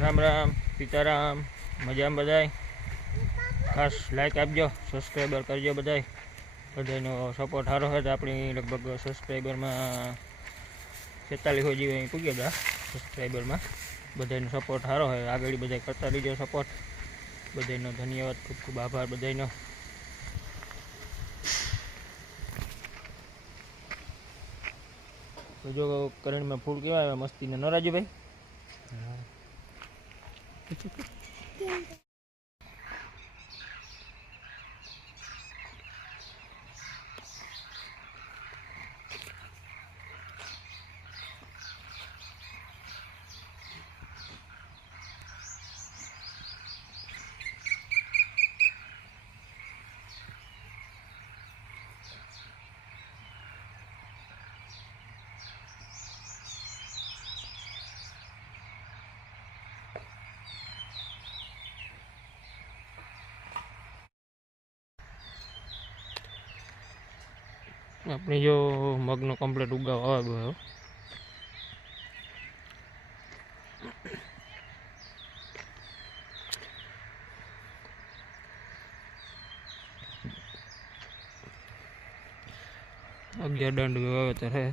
રામ રામ, સીતારામ, મજામાં બધાય? ખાસ લાઈક આપજો સબસ્ક્રાઈબર કરજો બધાય. બધાનો સપોર્ટ સારો હોય તો આપણી લગભગ સબસ્ક્રાઈબરમાં છેતાલીસો જેવી અહીં પૂગ્યા હતા. સબસ્ક્રાઈબરમાં બધાનો સપોર્ટ સારો હોય. આગળ બધા કરતા રહીજો સપોર્ટ બધાનો ધન્યવાદ, ખૂબ ખૂબ આભાર બધાનો જો કરંટમાં ફૂલ કેવા આવ્યા? મસ્તીને ન રાજુભાઈ どうぞ。આપણે જો મગનો કમ્પ્લીટ ઉગાવ આવે ગયો અગિયાર દંડ વાવેતર હે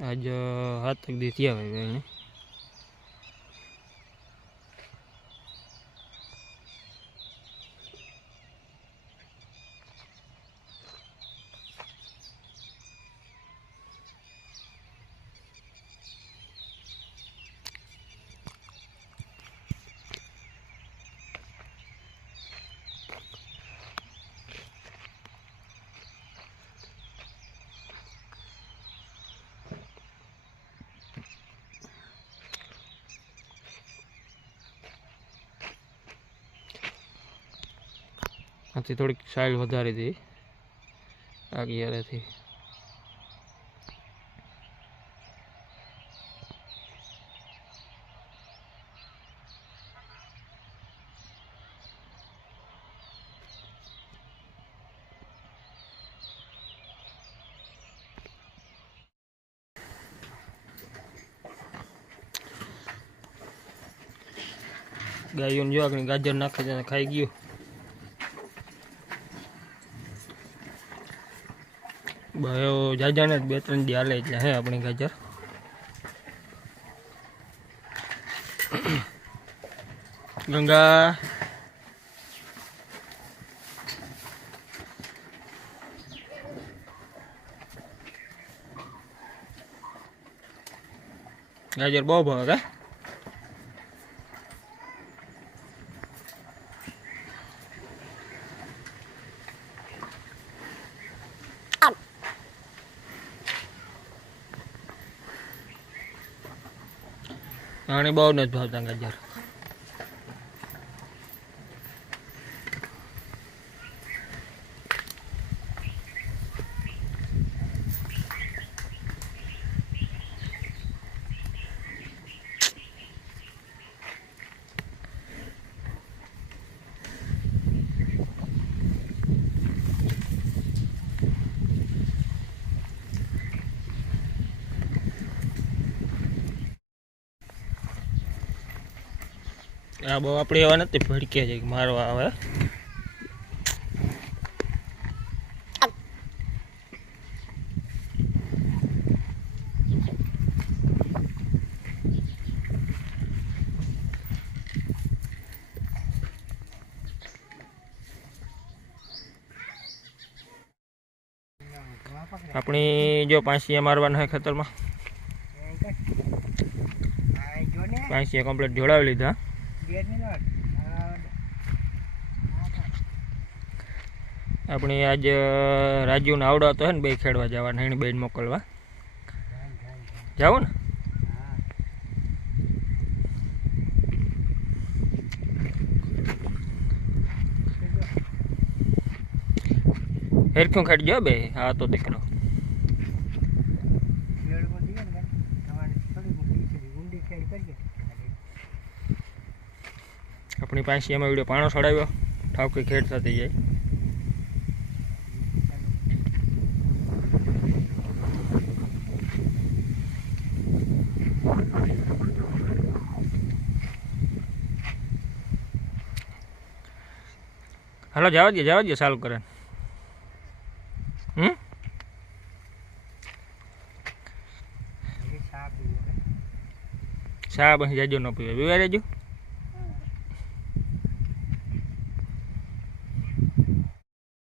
આજ હાથ તક દી થયા હોય એને આથી થોડીક સાઈલ વધારી દઈ. આગિયારેથી ગાયોને જો આગળ ગાજર નાખે છે ખાઈ ગયું. જાજાને જ બે ત્રણ દી હાલે એટલે હે આપણી ગાજર. ગંગા. ગાજર બહુ ભાવે કે? આને બહુ નથી ભાવતા ગાજર. આ બહુ આપણે એવા નથી ભડકે છે મારવા આવે. આપણી જો પાંચિયા મારવાના હોય ખેતરમાં. પાંચિયા કમ્પ્લીટ જોડાવી લીધા. આપણે આજ રાજુને આવડાતો હે ને બે ખેડવા જવાના એની બેન મોકલવા. જાઓ ને? હેરખું ખેડજો બે હા તો દીકરો. પાછી એમાં વીડિયો પાણો સડાવ્યો. ઠાવકી ખેડ થતી જાય. હાલો જવા દે જવા દે સારું કરે. હમ? સાહેબ અહીં જજો ન પીવે પીવા રહેજો.